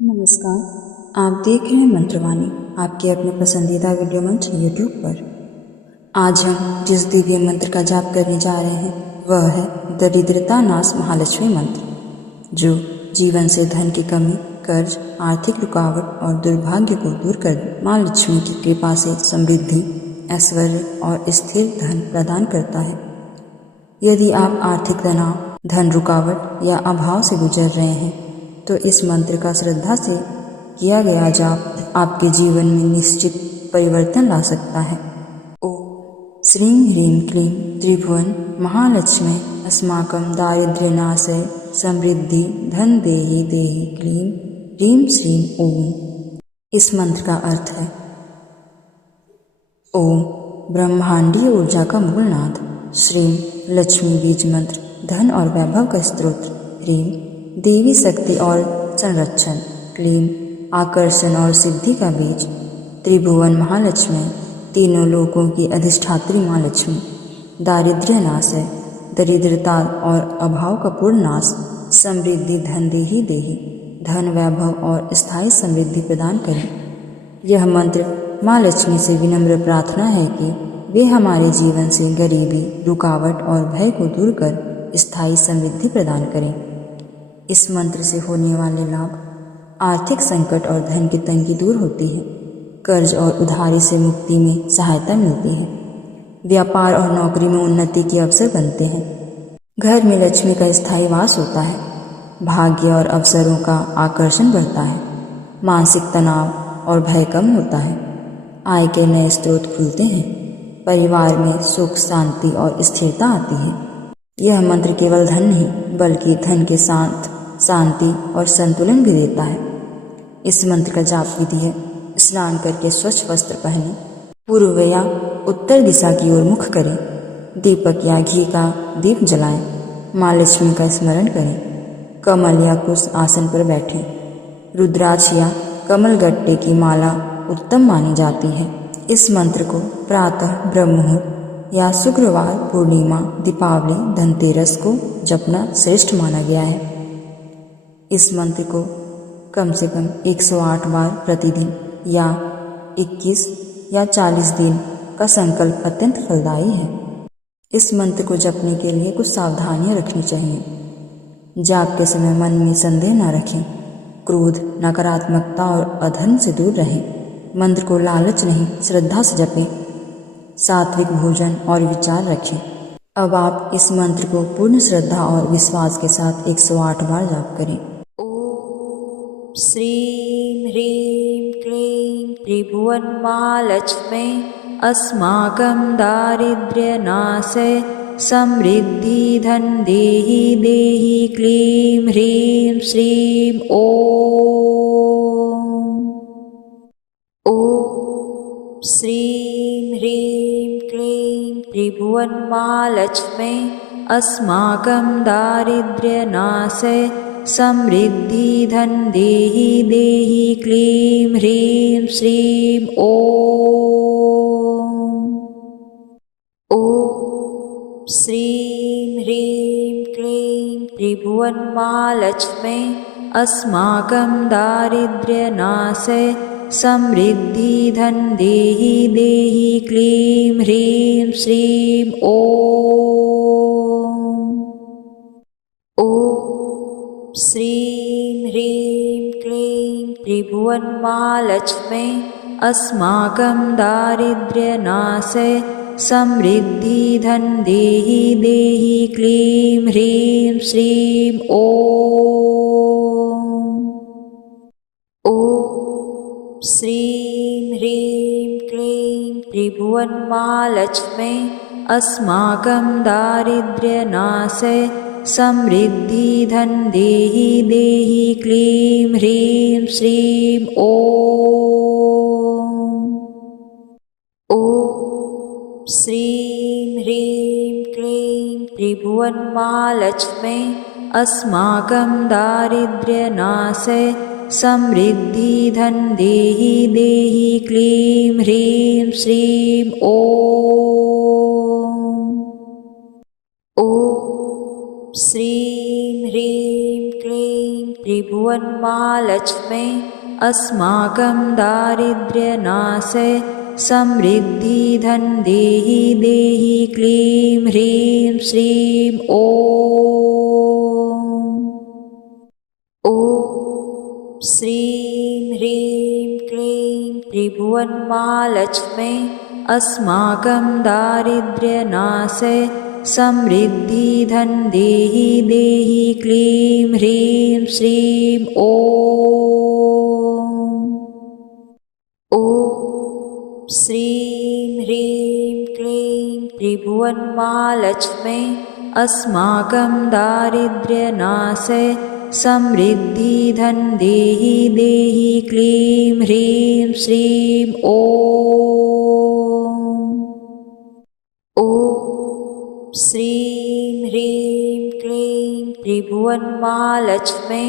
नमस्कार, आप देख रहे हैं मंत्रवाणी, आपके अपने पसंदीदा वीडियो मंच यूट्यूब पर। आज हम जिस दिव्य मंत्र का जाप करने जा रहे हैं वह है दरिद्रता नाश महालक्ष्मी मंत्र, जो जीवन से धन की कमी, कर्ज, आर्थिक रुकावट और दुर्भाग्य को दूर कर माँ लक्ष्मी की कृपा से समृद्धि, ऐश्वर्य और स्थिर धन प्रदान करता है। यदि आप आर्थिक तनाव, धन रुकावट या अभाव से गुजर रहे हैं तो इस मंत्र का श्रद्धा से किया गया जाप आपके जीवन में निश्चित परिवर्तन ला सकता है। ओम श्रीं ह्रीं क्लीं त्रिभुवन महालक्ष्मी अस्माकं दारिद्र्यनाशय समृद्धि धन देहि देहि क्लीं ह्रीं श्रीं ओम। इस मंत्र का अर्थ है ओम ब्रह्मांडीय ऊर्जा का मूलनाद, श्रीं लक्ष्मी बीज मंत्र, धन और वैभव का स्रोत, ह्रीं देवी शक्ति और संरक्षण, क्लीं आकर्षण और सिद्धि का बीज, त्रिभुवन महालक्ष्मी तीनों लोकों की अधिष्ठात्री माँ लक्ष्मी, दारिद्र्य नाश है, दरिद्रता और अभाव का पूर्ण नाश, समृद्धि धन देहि देहि, धन वैभव और स्थायी समृद्धि प्रदान करें। यह मंत्र माँ लक्ष्मी से विनम्र प्रार्थना है कि वे हमारे जीवन से गरीबी, रुकावट और भय को दूर कर स्थायी समृद्धि प्रदान करें। इस मंत्र से होने वाले लाभ, आर्थिक संकट और धन की तंगी दूर होती है, कर्ज और उधारी से मुक्ति में सहायता मिलती है, व्यापार और नौकरी में उन्नति के अवसर बनते हैं, घर में लक्ष्मी का स्थायी वास होता है, भाग्य और अवसरों का आकर्षण बढ़ता है, मानसिक तनाव और भय कम होता है, आय के नए स्रोत खुलते हैं, परिवार में सुख, शांति और स्थिरता आती है। यह मंत्र केवल धन नहीं बल्कि धन के साथ शांति और संतुलन भी देता है। इस मंत्र का जाप विधि है स्नान करके स्वच्छ वस्त्र पहने, पूर्व या उत्तर दिशा की ओर मुख करें, दीपक या घी का दीप जलाएं, माँ लक्ष्मी का स्मरण करें, कमल या कुश आसन पर बैठें, रुद्राक्ष या कमल गट्टे की माला उत्तम मानी जाती है। इस मंत्र को प्रातः ब्रह्म मुहूर्त या शुक्रवार, पूर्णिमा, दीपावली, धनतेरस को जपना श्रेष्ठ माना गया है। इस मंत्र को कम से कम 108 बार प्रतिदिन या 21 या 40 दिन का संकल्प अत्यंत फलदायी है। इस मंत्र को जपने के लिए कुछ सावधानियां रखनी चाहिए। जाप के समय मन में संदेह न रखें, क्रोध, नकारात्मकता और अधर्म से दूर रहें। मंत्र को लालच नहीं, श्रद्धा से जपें, सात्विक भोजन और विचार रखें। अब आप इस मंत्र को पूर्ण श्रद्धा और विश्वास के साथ 108 बार जाप करें। ओम श्रीं ह्रीं क्लीं त्रिभुवन माँ लक्ष्मी अस्माकं दारिद्र्यनाशय समृद्धि धन देहि देहि क्लीं ह्रीं श्रीं ओम श्रीं ह्रीं क्लीं त्रिभुवन माँ लक्ष्मी अस्माकं दारिद्र्यनाशय समृद्धि धन देहि देहि क्लीं ह्रीं श्रीं ओम श्रीं ह्रीं क्लीं त्रिभुवन माँ लक्ष्मी अस्माकं दारिद्र्यनाशय समृद्धि धन देहि देहि क्लीं ह्रीं श्रीं ओम श्रीं ह्रीं क्लीं त्रिभुवन माँ लक्ष्मी अस्माकं दारिद्र्यनाशय समृद्धि धन देहि देहि क्लीं ह्रीं श्रीं ओम श्रीं ह्रीं क्लीं त्रिभुवन माँ लक्ष्मी अस्माकं दारिद्र्यनाशय समृद्धि धन देहि देहि क्लीं ह्रीं श्रीं ओम श्रीं ह्रीं क्लीं त्रिभुवन माँ लक्ष्मी अस्माकं दारिद्र्यनाशय समृद्धि धन देहि देहि क्लीं ह्रीं श्रीं ओम श्रीं ह्रीं क्लीं त्रिभुवन्मालक्ष्मे अस्माकं दारिद्र्यनाशे समृद्धिधन देहि देहि क्लीं ह्रीं श्रीं ॐ। श्रीं ह्रीं क्लीं त्रिभुवन्मालक्ष्मे अस्माकं दारिद्र्यनाशे समृद्धिधन देहि देहि क्लीं ह्रीं श्रीं ॐ। श्रीं ह्रीं क्लीं त्रिभुवन्मालक्ष्मे अस्माकं दारिद्र्यनाशे समृद्धिधन देहि देहि क्लीं ह्रीं श्रीं ॐ। श्रीं ह्रीं क्लीं त्रिभुवन्मालक्ष्मे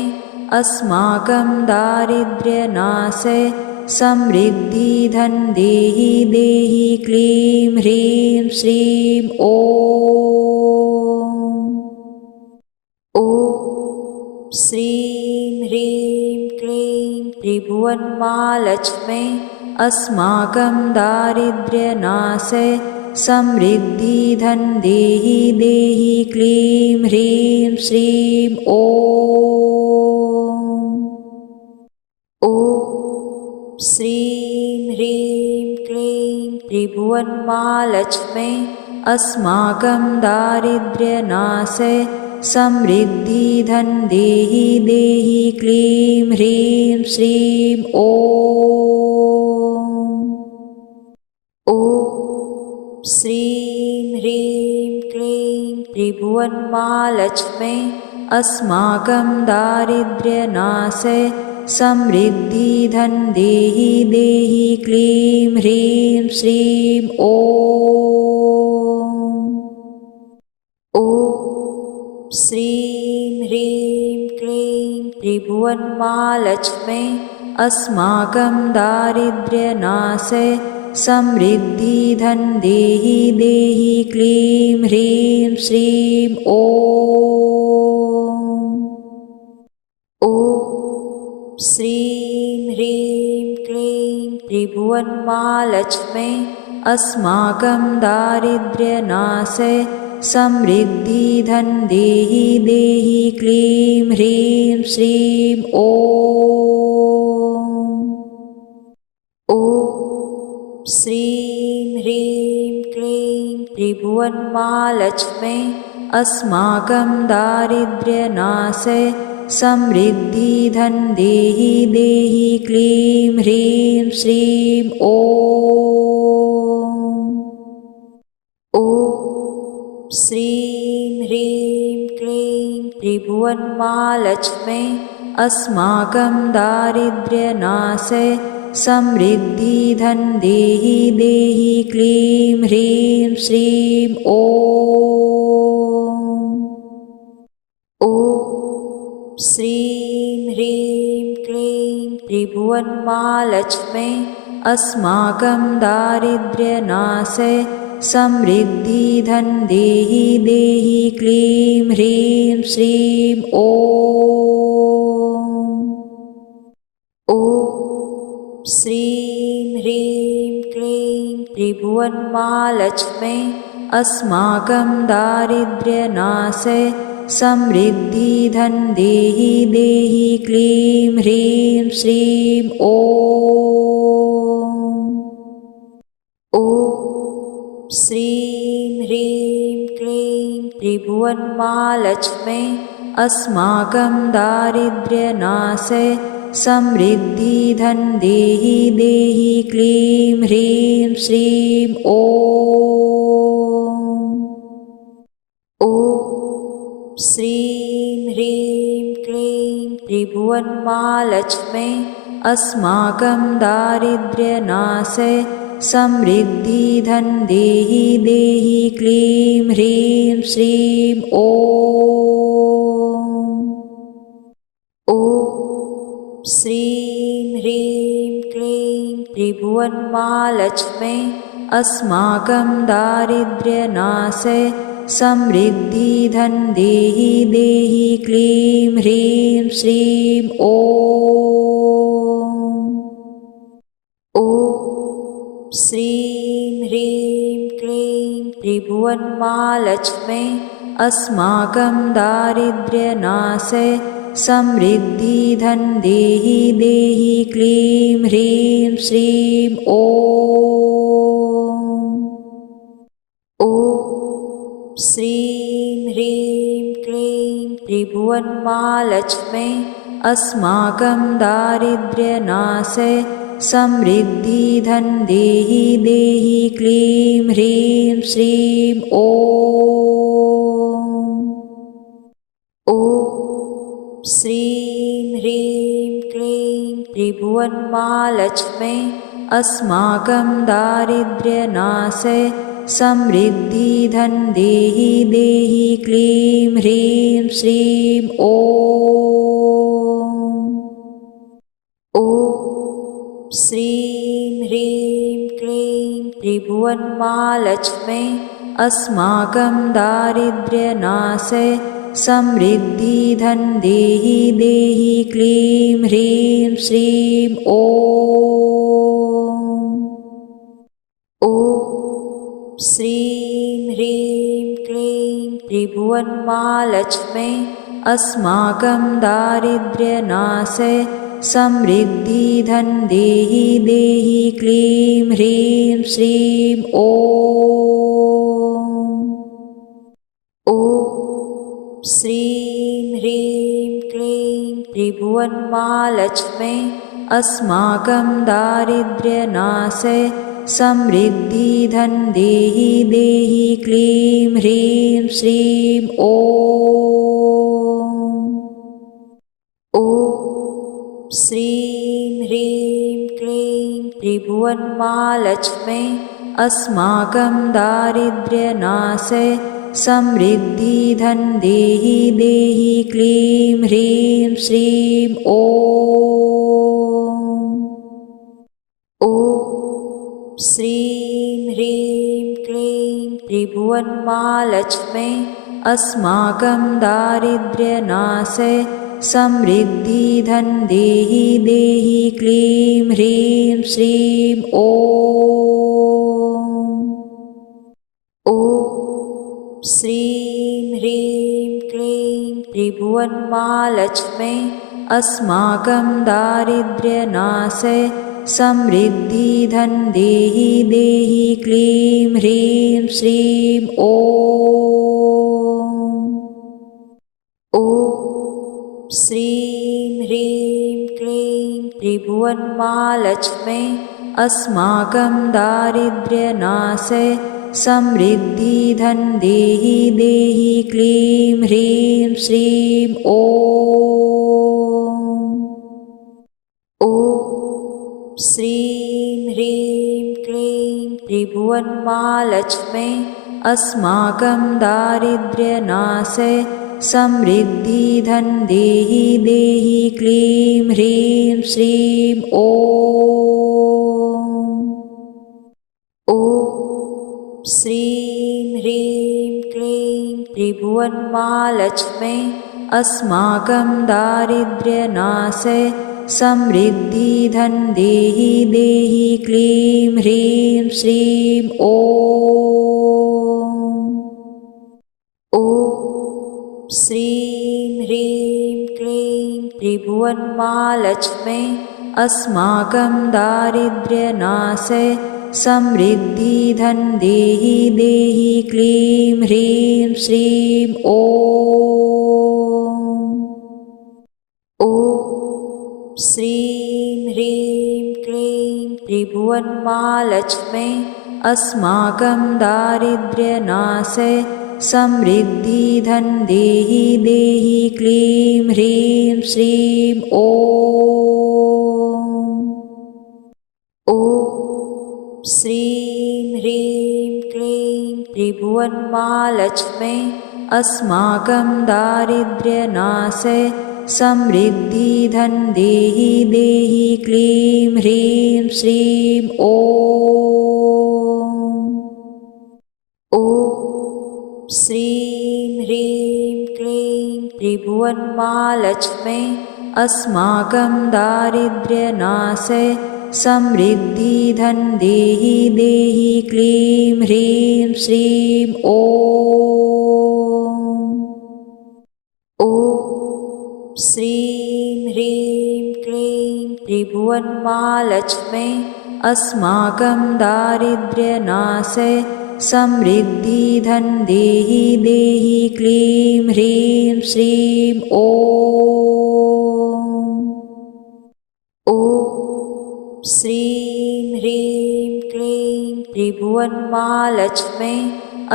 अस्माकं दारिद्र्यनाशे समृद्धिधन देहि देहि क्लीं ह्रीं श्रीं ॐ। श्रीं ह्रीं क्लीं त्रिभुवन्मालक्ष्मे अस्माकं दारिद्र्यनाशे समृद्धिधन देहि देहि क्लीं ह्रीं श्रीं ॐ। श्रीं ह्रीं क्लीं त्रिभुवन्मालक्ष्मे अस्माकं दारिद्र्यनाशे समृद्धिधन देहि देहि क्लीं ह्रीं श्रीं ॐ। श्रीं ह्रीं क्लीं त्रिभुवन्मालक्ष्मे अस्माकं दारिद्र्यनाशे समृद्धिधन देहि देहि क्लीं ह्रीं श्रीं ॐ। श्रीं ह्रीं क्लीं त्रिभुवन्मालक्ष्मे अस्माकं दारिद्र्यनाशे समृद्धिधन देहि देहि क्लीं ह्रीं श्रीं ॐ। श्रीं ह्रीं क्लीं त्रिभुवन्मालक्ष्मे अस्माकं दारिद्र्यनाशे समृद्धिधन देहि देहि क्लीं ह्रीं श्रीं ॐ। श्रीं ह्रीं क्लीं त्रिभुवन्मालक्ष्मे अस्माकं दारिद्र्यनाशे समृद्धिधन देहि देहि क्लीं ह्रीं श्रीं ॐ। श्रीं ह्रीं क्लीं त्रिभुवन्मालक्ष्मे अस्माकं दारिद्र्यनाशे समृद्धिधन देहि देहि क्लीं ह्रीं श्रीं ॐ। श्रीं ह्रीं क्लीं त्रिभुवन्मालक्ष्मे अस्माकं दारिद्र्यनाशे समृद्धिधन देहि देहि क्लीं ह्रीं श्रीं ॐ। श्रीं ह्रीं क्लीं त्रिभुवन्मालक्ष्मे अस्माकं दारिद्र्यनाशे समृद्धिधन देहि देहि क्लीं ह्रीं श्रीं ॐ। श्रीं ह्रीं क्लीं त्रिभुवन्मालक्ष्मे अस्माकं दारिद्र्यनाशे समृद्धिधन देहि देहि क्लीं ह्रीं श्रीं ॐ। श्रीं ह्रीं क्लीं त्रिभुवन्मालक्ष्मे अस्माकं दारिद्र्यनाशे समृद्धिधन देहि देहि क्लीं ह्रीं श्रीं ॐ। श्रीं ह्रीं क्लीं त्रिभुवन्मालक्ष्मे अस्माकं दारिद्र्यनाशे समृद्धिधन देहि देहि क्लीं ह्रीं श्रीं ॐ। ॐ श्रीं ह्रीं क्लीं त्रिभुवनमालक्ष्मे अस्माकं दारिद्र्यनाशे समृद्धिधन देहि देहि क्लीं ह्रीं श्रीं ॐ। ॐ श्रीं ह्रीं क्लीं त्रिभुवनमालक्ष्मे अस्माकं दारिद्र्यनाशे समृद्धिधन देहि देहि क्लीं ह्रीं श्रीं ॐ। ॐ श्रीं ह्रीं क्लीं त्रिभुवनमालक्ष्मे अस्माकं दारिद्र्यनाशे समृद्धिधन देहि देहि क्लीं ह्रीं श्रीं ॐ। ॐ श्रीं ह्रीं क्लीं त्रिभुवनमालक्ष्मे अस्माकं दारिद्र्यनाशे समृद्धिधन देहि देहि क्लीं ह्रीं श्रीं ॐ। ॐ श्रीं ह्रीं क्लीं त्रिभुवनमालक्ष्मे अस्माकं दारिद्र्यनाशे समृद्धिधन देहि देहि क्लीं ह्रीं श्रीं ॐ। ॐ श्रीं ह्रीं क्लीं त्रिभुवनमालक्ष्मे अस्माकं दारिद्र्यनाशे समृद्धिधन देहि देहि क्लीं ह्रीं श्रीं ॐ। ॐ श्रीं ह्रीं क्लीं त्रिभुवनमालक्ष्मे अस्माकं दारिद्र्यनाशे समृद्धिधन देहि देहि क्लीं ह्रीं श्रीं ॐ। ॐ श्रीं ह्रीं क्लीं त्रिभुवनमालक्ष्मे अस्माकं दारिद्र्यनाशे समृद्धिधन देहि देहि क्लीं ह्रीं श्रीं ॐ। ॐ श्रीं ह्रीं क्लीं त्रिभुवनमालक्ष्मे अस्माकं दारिद्र्यनाशे समृद्धिधन देहि देहि क्लीं ह्रीं श्रीं ॐ। ॐ श्रीं ह्रीं क्लीं त्रिभुवनमालक्ष्मे अस्माकं दारिद्र्यनाशे समृद्धिधन देहि देहि क्लीं ह्रीं श्रीं ॐ। ॐ श्रीं ह्रीं क्लीं त्रिभुवनमालक्ष्मे अस्माकं दारिद्र्यनाशे समृद्धिधन देहि देहि क्लीं ह्रीं श्रीं ॐ। ॐ श्रीं ह्रीं क्लीं त्रिभुवनमालक्ष्मे अस्माकं दारिद्र्यनाशे समृद्धिधन देहि देहि क्लीं ह्रीं श्रीं ॐ। ॐ श्रीं ह्रीं क्लीं त्रिभुवनमालक्ष्मे अस्माकं दारिद्र्यनाशे समृद्धिधन देहि देहि क्लीं ह्रीं श्रीं ॐ। ॐ श्रीं ह्रीं क्लीं त्रिभुवनमालक्ष्मे अस्माकं दारिद्र्यनाशे समृद्धिधन देहि देहि क्लीं ह्रीं श्रीं ॐ। ॐ श्रीं ह्रीं क्लीं त्रिभुवनमालक्ष्मे अस्माकं दारिद्र्यनाशे समृद्धिधन देहि देहि क्लीं ह्रीं श्रीं ॐ। ॐ श्रीं ह्रीं क्लीं त्रिभुवनमालक्ष्मे अस्माकं दारिद्र्यनाशे समृद्धिधन देहि देहि क्लीं ह्रीं श्रीं ॐ श्रीं ह्रीं क्लीं त्रिभुवनमालक्ष्मे अस्माकं दारिद्र्यनाशे समृद्धिधन देहि देहि क्लीं ह्रीं श्रीं ॐ श्रीं ह्रीं क्लीं त्रिभुवनमालक्ष्मे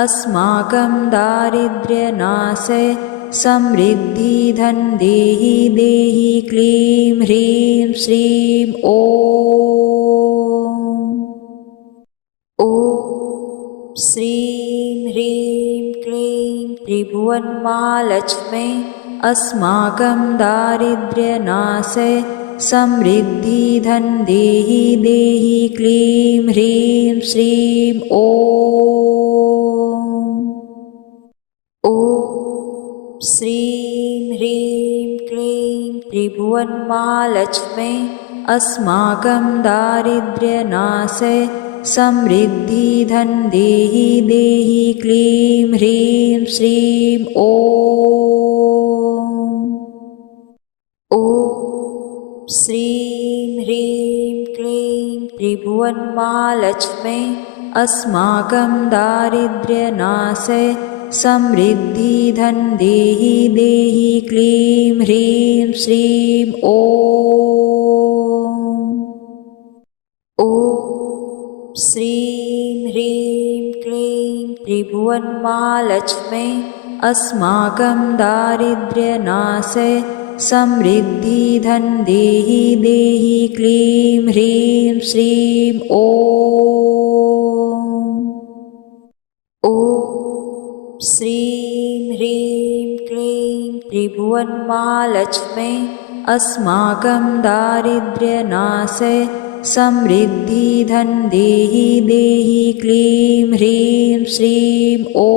अस्माकं दारिद्र्यनाशे समृद्धिधन देहि देहि क्लीं ह्रीं श्रीं ॐ श्रीं ह्रीं क्लीं त्रिभुवनमालक्ष्मे अस्माकं दारिद्र्यनाशे समृद्धिधन देहि देहि क्लीं ह्रीं श्रीं ॐ श्रीं ह्रीं क्लीं त्रिभुवनमालक्ष्मे अस्माकं दारिद्र्यनाशे समृद्धिधन देहि देहि क्लीं ह्रीं श्रीं ॐ श्रीं ह्रीं क्लीं त्रिभुवनमालक्ष्मे अस्माकं दारिद्र्यनाशे समृद्धिधन देहि देहि क्लीं ह्रीं श्रीं ॐ श्रीं ह्रीं क्लीं त्रिभुवनमालक्ष्मे अस्माकं दारिद्र्यनाशे समृद्धिधन देहि देहि क्लीं ह्रीं श्रीं ॐ श्रीं ह्रीं क्लीं त्रिभुवनमालक्ष्मे अस्माकं दारिद्र्यनाशे समृद्धिधन देहि देहि क्लीं ह्रीं श्रीं ॐ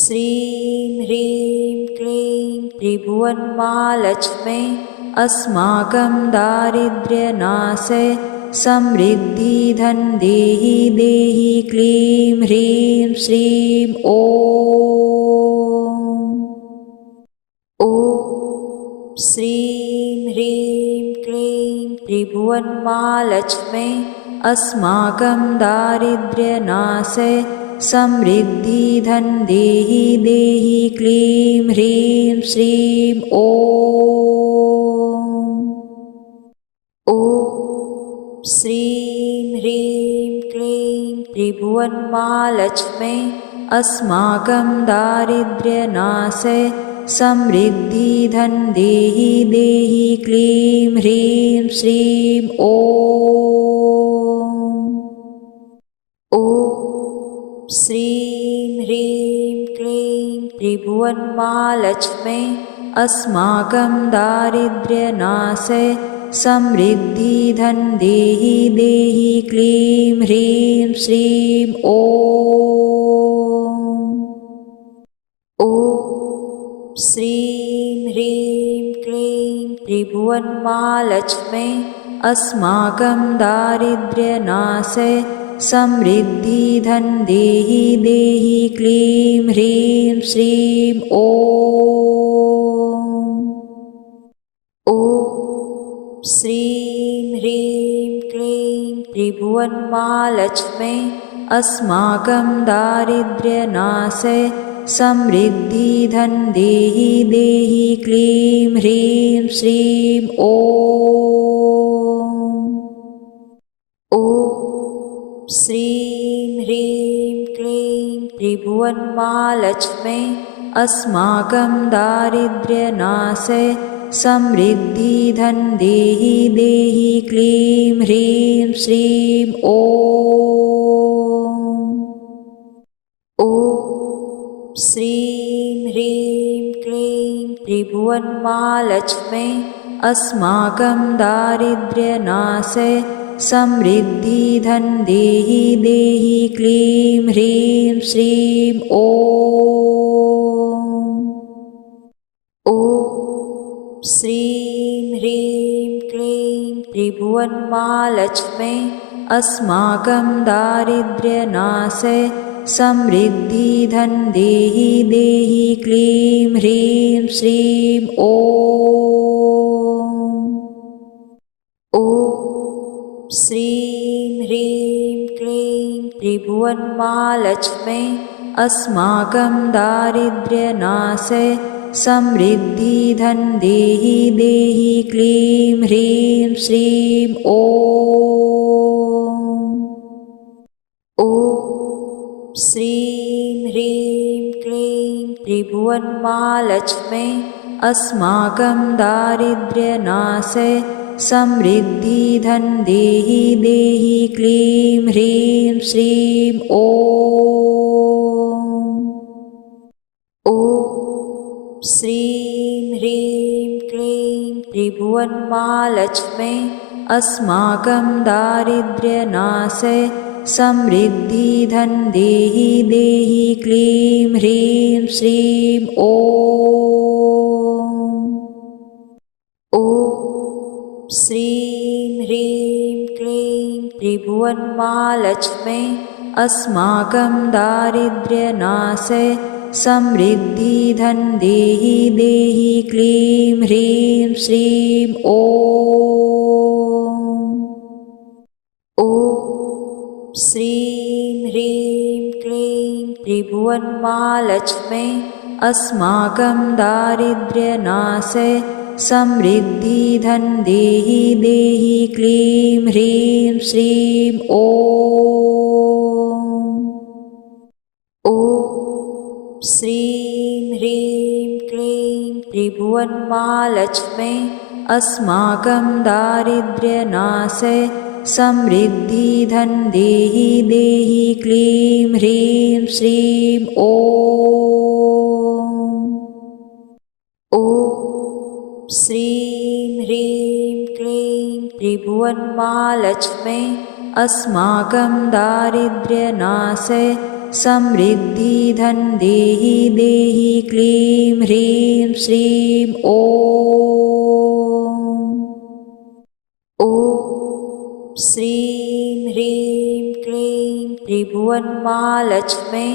श्रीं ह्रीं क्लीं त्रिभुवनमालक्ष्मे अस्माकं दारिद्र्यनाशे समृद्धिधन देहि देहि क्लीं ह्रीं श्रीं ॐ श्रीं ह्रीं क्लीं त्रिभुवनमालक्ष्मे अस्माकं दारिद्र्यनाशे समृद्धिधन देहि देहि क्लीं ह्रीं श्रीं ॐ श्रीं ह्रीं क्लीं त्रिभुवनमालक्ष्मे अस्माकं दारिद्र्यनाशे समृद्धिधन देहि देहि क्लीं ह्रीं श्रीं ॐ श्रीं ह्रीं क्लीं त्रिभुवनमालक्ष्मे अस्माकं दारिद्र्यनाशे समृद्धिधन देहि देहि क्लीं ह्रीं श्रीं ॐ श्रीं ह्रीं क्लीं त्रिभुवनमालक्ष्मे अस्माकं दारिद्र्यनाशे समृद्धिधन देहि देहि क्लीं ह्रीं श्रीं ॐ श्रीं ह्रीं क्लीं त्रिभुवनमालक्ष्मे अस्माकं दारिद्र्यनाशे समृद्धिधन देहि देहि क्लीं ह्रीं श्रीं ॐ श्रीं ह्रीं क्लीं त्रिभुवनमालक्ष्मे अस्माकं दारिद्र्यनाशे समृद्धिधन देहि देहि क्लीं ह्रीं श्रीं ॐ श्रीं ह्रीं क्लीं त्रिभुवनमालक्ष्मे अस्माकं दारिद्र्यनाशे समृद्धिधन देहि देहि क्लीं ह्रीं श्रीं ॐ। श्रीं ह्रीं क्लीं त्रिभुवनमालक्ष्मे अस्माकं दारिद्र्यनाशे समृद्धिधन देहि देहि क्लीं ह्रीं श्रीं ॐ। श्रीं ह्रीं क्लीं त्रिभुवनमालक्ष्मे अस्माकं दारिद्र्यनाशे समृद्धिधन देहि देहि क्लीं ह्रीं श्रीं ॐ। श्रीं ह्रीं क्लीं त्रिभुवनमालक्ष्मे अस्माकं दारिद्र्यनाशे समृद्धिधन देहि देहि क्लीं ह्रीं श्रीं ॐ। श्रीं ह्रीं क्लीं त्रिभुवनमालक्ष्मे अस्माकं दारिद्र्यनाशे समृद्धिधन देहि देहि क्लीं ह्रीं श्रीं ॐ। श्रीं ह्रीं क्लीं त्रिभुवनमालक्ष्मे अस्माकं दारिद्र्यनाशे समृद्धिधन देहि देहि क्लीं ह्रीं श्रीं ॐ। श्रीं ह्रीं क्लीं त्रिभुवनमालक्ष्मे अस्माकं दारिद्र्यनाशे समृद्धिधन देहि देहि क्लीं ह्रीं श्रीं ॐ। श्रीं ह्रीं क्लीं त्रिभुवनमालक्ष्मे अस्माकं दारिद्र्यनाशे समृद्धिधन देहि देहि क्लीं ह्रीं श्रीं ॐ। श्रीं ह्रीं क्लीं त्रिभुवनमालक्ष्मे अस्माकं दारिद्र्यनाशे समृद्धिधन देहि देहि क्लीं ह्रीं श्रीं ॐ। श्रीं ह्रीं क्लीं त्रिभुवनमालक्ष्मे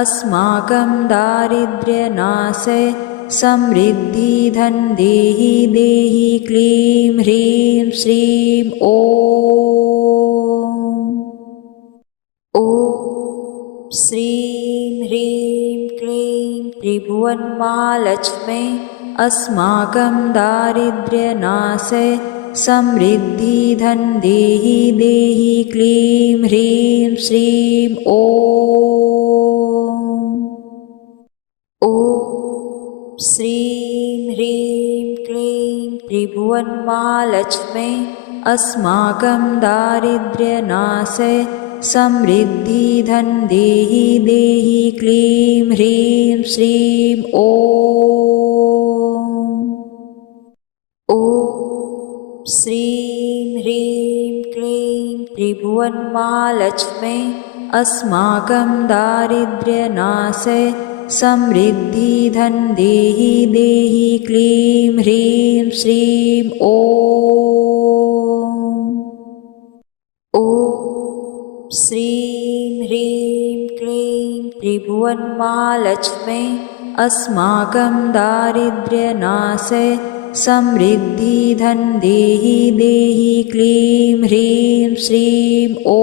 अस्माकं दारिद्र्यनाशे समृद्धिधन देहि देहि क्लीं ह्रीं श्रीं ॐ। श्रीं ह्रीं क्लीं त्रिभुवनमालक्ष्मे अस्माकं दारिद्र्यनाशे समृद्धिधन देहि देहि क्लीं ह्रीं श्रीं ॐ। श्रीं ह्रीं क्लीं त्रिभुवनमालक्ष्मे अस्माकं दारिद्र्यनाशे समृद्धिधन देहि देहि क्लीं ह्रीं श्रीं ॐ। श्रीं ह्रीं क्लीं त्रिभुवनमालक्ष्मे अस्माकं दारिद्र्यनाशे समृद्धिधन देहि देहि क्लीं ह्रीं श्रीं ॐ। श्रीं ह्रीं क्लीं त्रिभुवनमालक्ष्मे अस्माकं दारिद्र्यनाशे समृद्धिधन देहि देहि क्लीं ह्रीं श्रीं ॐ।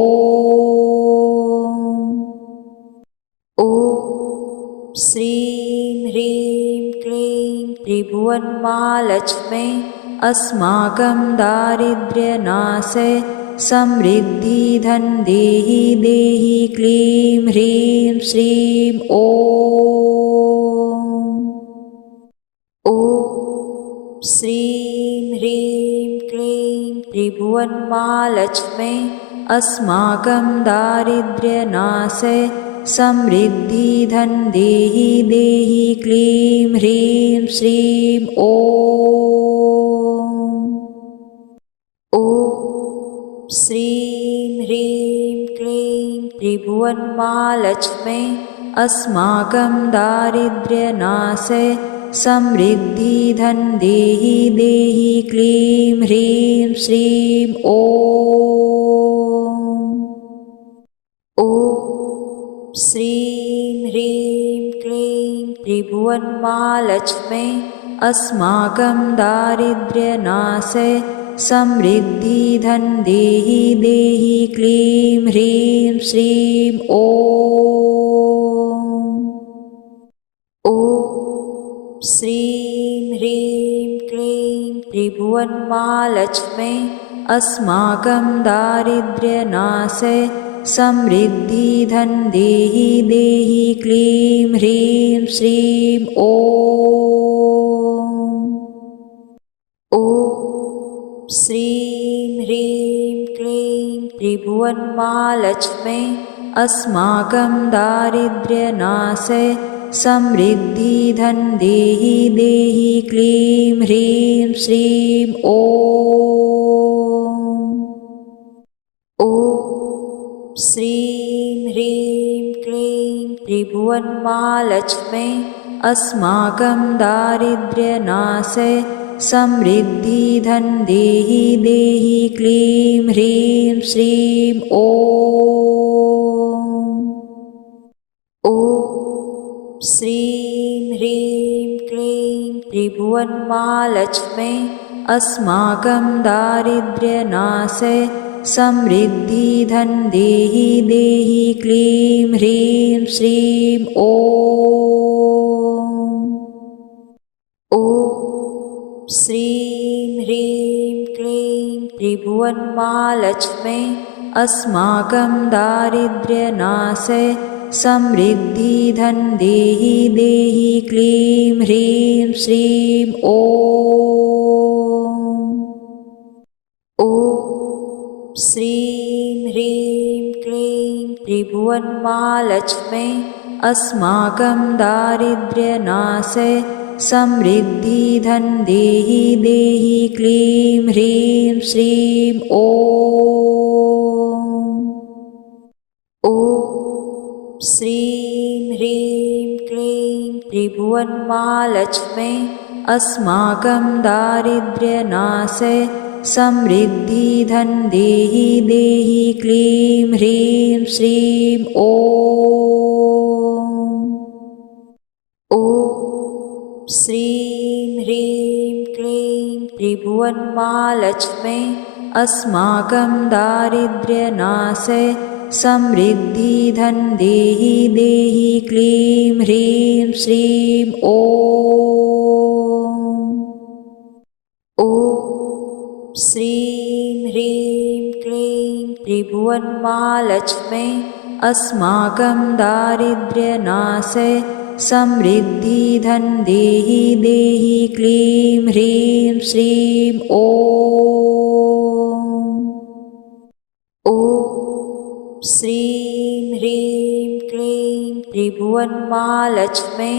श्रीं ह्रीं क्लीं त्रिभुवनमालक्ष्मे अस्माकं दारिद्र्यनाशे समृद्धिधन देहि देहि क्लीं ह्रीं श्रीं ॐ। श्रीं ह्रीं क्लीं त्रिभुवनमालक्ष्मे अस्माकं दारिद्र्यनाशे समृद्धिधन देहि देहि क्लीं ह्रीं श्रीं ॐ। श्रीं ह्रीं क्लीं त्रिभुवनमालक्ष्मे अस्माकं दारिद्र्यनाशे समृद्धिधन देहि देहि क्लीं ह्रीं श्रीं ॐ श्रीं ह्रीं क्लीं त्रिभुवनमालक्ष्मे अस्माकं दारिद्र्यनाशे समृद्धिधन देहि देहि क्लीं ह्रीं श्रीं ॐ श्रीं ह्रीं क्लीं त्रिभुवनमालक्ष्मे अस्माकं दारिद्र्यनाशे समृद्धिधन देहि देहि क्लीं ह्रीं श्रीं ॐ श्रीं ह्रीं क्लीं त्रिभुवनमालक्ष्मे अस्माकं दारिद्र्यनाशे समृद्धिधन देहि देहि क्लीं ह्रीं श्रीं ॐ श्रीं ह्रीं क्लीं त्रिभुवनमालक्ष्मे अस्माकं दारिद्र्यनाशे समृद्धिधन देहि देहि क्लीं ह्रीं श्रीं ॐ श्रीं ह्रीं क्लीं त्रिभुवनमालक्ष्मे अस्माकं दारिद्र्यनाशे समृद्धिधन देहि देहि क्लीं ह्रीं श्रीं ॐ श्रीं ह्रीं क्लीं त्रिभुवनमालक्ष्मे अस्माकं दारिद्र्यनाशे समृद्धिधन देहि देहि क्लीं ह्रीं श्रीं ॐ श्रीं ह्रीं क्लीं त्रिभुवनमालक्ष्मे अस्माकं दारिद्र्यनाशे समृद्धिधन देहि देहि क्लीं ह्रीं श्रीं ॐ श्रीं ह्रीं क्लीं त्रिभुवनमालक्ष्मे अस्माकं दारिद्र्यनाशे समृद्धिधन देहि देहि क्लीं ह्रीं श्रीं ॐ श्रीं ह्रीं क्लीं त्रिभुवनमालक्ष्मे अस्माकं दारिद्र्यनाशे समृद्धिधन देहि देहि क्लीं ह्रीं श्रीं ॐ श्रीं ह्रीं क्लीं त्रिभुवनमालक्ष्मे अस्माकं दारिद्र्यनाशे समृद्धिधन देहि देहि क्लीं ह्रीं श्रीं ॐ श्रीं ह्रीं क्लीं त्रिभुवनमालक्ष्मे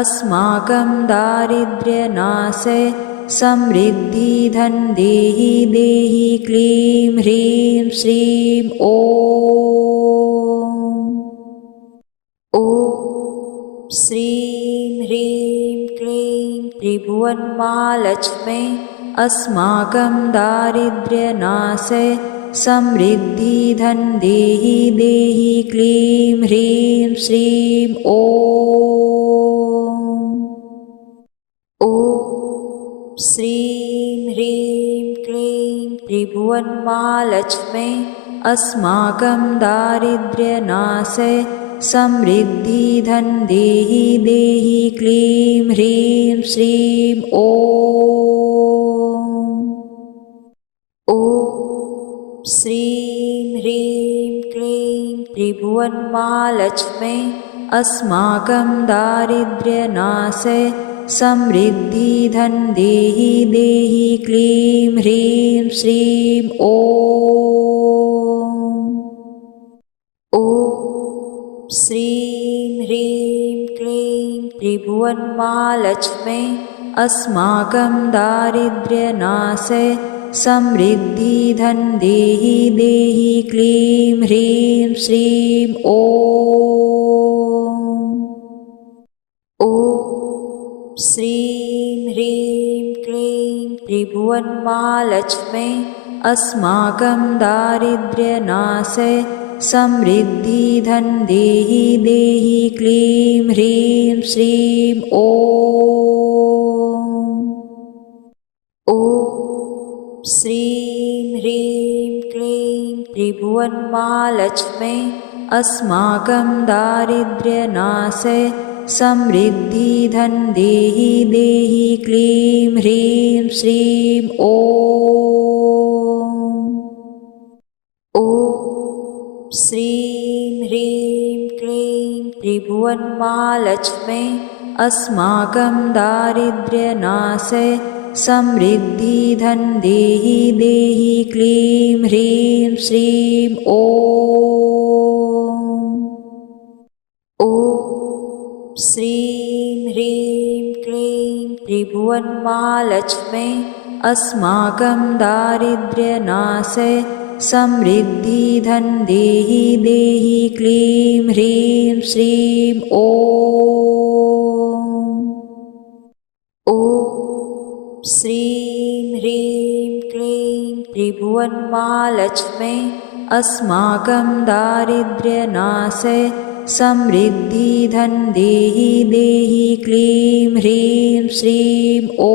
अस्माकं दारिद्र्यनाशे समृद्धिधन देहि देहि क्लीं ह्रीं श्रीं ॐ श्रीं ह्रीं क्लीं त्रिभुवनमालक्ष्मे अस्माकं दारिद्र्यनाशे समृद्धिधन देहि देहि क्लीं ह्रीं श्रीं ॐ श्रीं ह्रीं क्लीं त्रिभुवनमालक्ष्मे अस्माकं दारिद्र्यनाशे समृद्धिधन देहि देहि क्लीं ह्रीं श्रीं ॐ श्रीं ह्रीं क्लीं त्रिभुवनमालक्ष्मे अस्माकं दारिद्र्यनाशे समृद्धिधन देहि देहि क्लीं ह्रीं श्रीं ॐ श्रीं ह्रीं क्लीं त्रिभुवनमालक्ष्मे अस्माकं दारिद्र्यनाशे समृद्धिधन देहि देहि क्लीं ह्रीं श्रीं ॐ श्रीं ह्रीं क्लीं त्रिभुवनमालक्ष्मे अस्माकं दारिद्र्यनाशे समृद्धिधन देहि देहि क्लीं ह्रीं श्रीं ॐ श्रीं ह्रीं क्लीं त्रिभुवनमालक्ष्मे अस्माकं दारिद्र्यनाशे समृद्धिधन देहि देहि क्लीं ह्रीं श्रीं ॐ श्रीं ह्रीं क्लीं त्रिभुवनमालक्ष्मे अस्माकं दारिद्र्यनाशे समृद्धिधन देहि देहि क्लीं ह्रीं श्रीं ॐ श्रीं ह्रीं क्लीं त्रिभुवनमालक्ष्मे अस्माकं दारिद्र्यनाशे समृद्धिधन देहि देहि क्लीं ह्रीं श्रीं ॐ श्रीं ह्रीं क्लीं त्रिभुवनमालक्ष्मे अस्माकं दारिद्र्यनाशे समृद्धिधन देहि देहि क्लीं ह्रीं श्रीं ॐ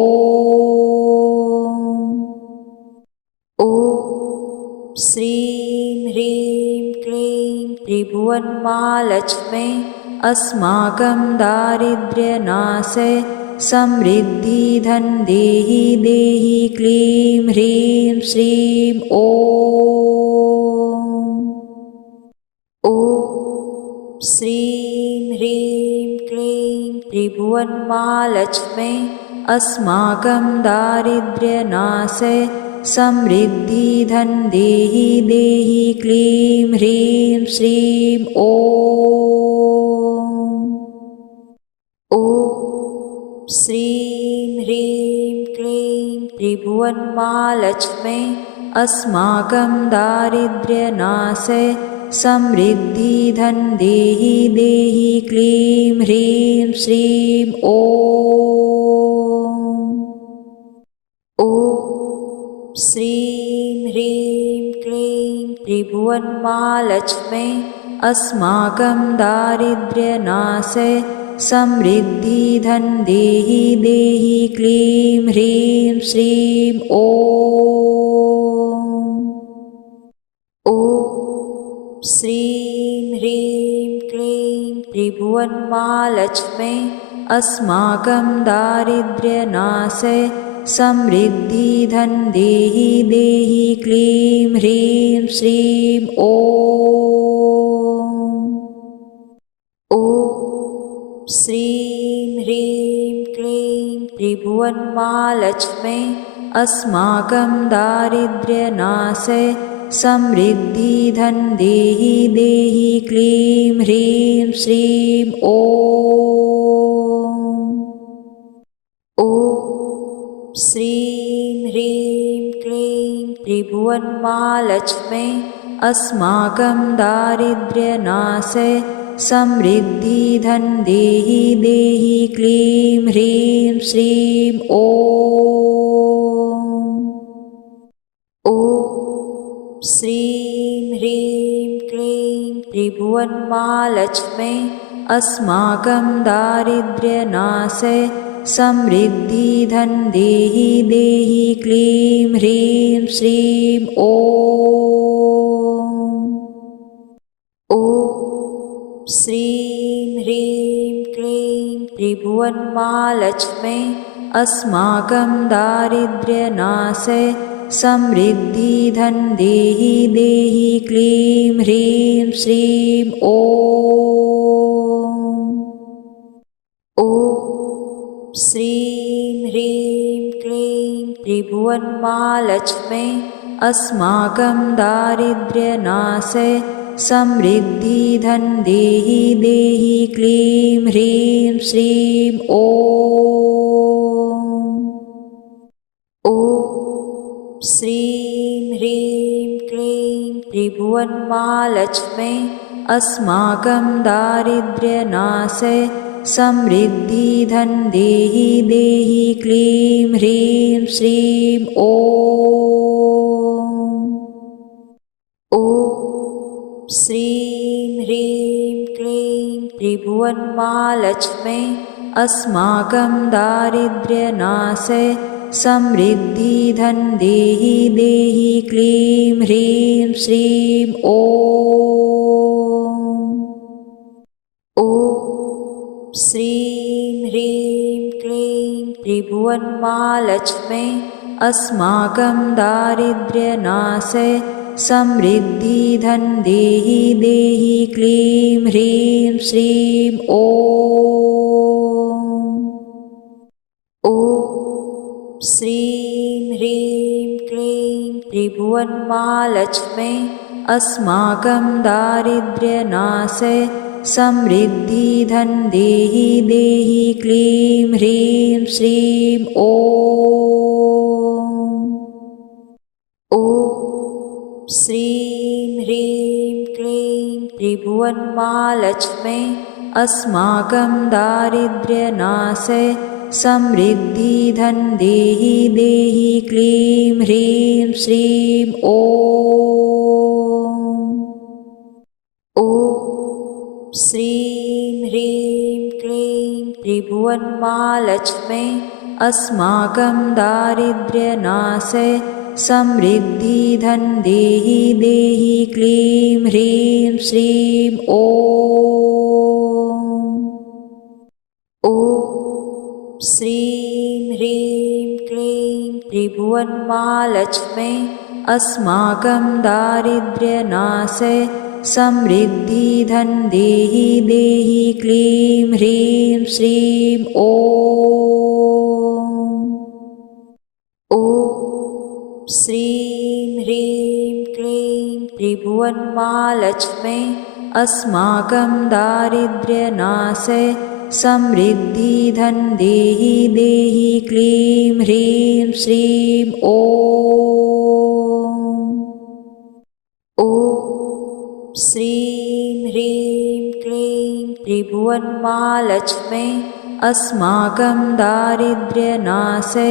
श्रीं ह्रीं क्लीं त्रिभुवनमालक्ष्मे अस्माकं दारिद्र्यनाशे समृद्धिधन देहि देहि क्लीं ह्रीं श्रीं ॐ श्रीं ह्रीं क्लीं त्रिभुवनमालक्ष्मे अस्माकं दारिद्र्यनाशे समृद्धिधन देहि देहि क्लीं ह्रीं श्रीं ॐ श्रीं ह्रीं क्लीं त्रिभुवनमालक्ष्मे अस्माकं दारिद्र्यनाशे समृद्धिधन देहि देहि क्लीं ह्रीं श्रीं ॐ श्रीं ह्रीं क्लीं त्रिभुवनमालक्ष्मे अस्माकं दारिद्र्यनाशे समृद्धिधन देहि देहि क्लीं ह्रीं श्रीं ॐ श्रीं ह्रीं क्लीं त्रिभुवनमालक्ष्मे अस्माकं दारिद्र्यनाशे समृद्धिधन देहि देहि क्लीं ह्रीं श्रीं ॐ श्रीं ह्रीं क्लीं त्रिभुवनमालक्ष्मे अस्माकं दारिद्र्यनाशे समृद्धिधन देहि देहि क्लीं ह्रीं श्रीं ॐ श्रीं ह्रीं क्लीं त्रिभुवनमालक्ष्मे अस्माकं दारिद्र्यनाशे समृद्धिधन देहि देहि क्लीं ह्रीं श्रीं ॐ श्रीं ह्रीं क्लीं त्रिभुवनमालक्ष्मे अस्माकं दारिद्र्यनाशे समृद्धिधन देहि देहि क्लीं ह्रीं श्रीं ॐ श्रीं ह्रीं क्लीं त्रिभुवनमालक्ष्मे अस्माकं दारिद्र्यनाशे समृद्धिधन देहि देहि क्लीं ह्रीं श्रीं ॐ श्रीं ह्रीं क्लीं त्रिभुवनमालक्ष्मे अस्माकं दारिद्र्यनाशे समृद्धिधन देहि देहि क्लीं ह्रीं श्रीं ॐ श्रीं ह्रीं क्लीं त्रिभुवनमालक्ष्मे अस्माकं दारिद्र्यनाशे समृद्धिधन देहि देहि क्लीं ह्रीं श्रीं ॐ श्रीं ह्रीं क्लीं त्रिभुवनमालक्ष्मे अस्माकं दारिद्र्यनाशे समृद्धिधन देहि देहि क्लीं ह्रीं श्रीं ॐ श्रीं ह्रीं क्लीं त्रिभुवनमालक्ष्मे अस्माकं दारिद्र्यनाशे समृद्धिधन देहि देहि क्लीं ह्रीं श्रीं ॐ श्रीं ह्रीं क्लीं त्रिभुवनमालक्ष्मे अस्माकं दारिद्र्यनाशे समृद्धिधन देहि देहि क्लीं ह्रीं श्रीं ॐ श्रीं ह्रीं क्लीं त्रिभुवनमालक्ष्मे अस्माकं दारिद्र्यनाशे समृद्धिधन देहि देहि क्लीं ह्रीं श्रीं ॐ श्रीं ह्रीं क्लीं त्रिभुवनमालक्ष्मे अस्माकं दारिद्र्यनाशे समृद्धिधन देहि देहि क्लीं ह्रीं श्रीं ॐ श्रीं ह्रीं क्लीं त्रिभुवनमालक्ष्मे अस्माकं दारिद्र्यनाशे समृद्धिधन देहि देहि क्लीं ह्रीं श्रीं ॐ श्रीं ह्रीं क्लीं त्रिभुवनमालक्ष्मे अस्माकं दारिद्र्यनाशे समृद्धिधन देहि देहि क्लीं ह्रीं श्रीं ॐ श्रीं ह्रीं क्लीं त्रिभुवनमालक्ष्मे अस्माकं दारिद्र्यनाशे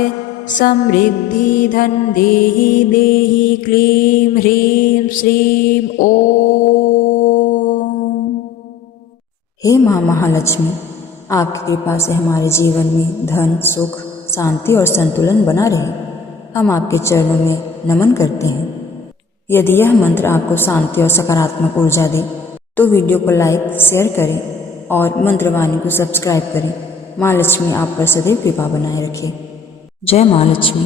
समृद्धिधन देहि देहि क्लीं ह्रीं श्रीं ॐ हे माँ महालक्ष्मी, आपकी कृपा से हमारे जीवन में धन, सुख, शांति और संतुलन बना रहे। हम आपके चरणों में नमन करते हैं। यदि यह मंत्र आपको शांति और सकारात्मक ऊर्जा दे तो वीडियो को लाइक, शेयर करें और मंत्रवाणी को सब्सक्राइब करें। माँ लक्ष्मी आप पर सदैव कृपा बनाए रखे। जय माँ लक्ष्मी।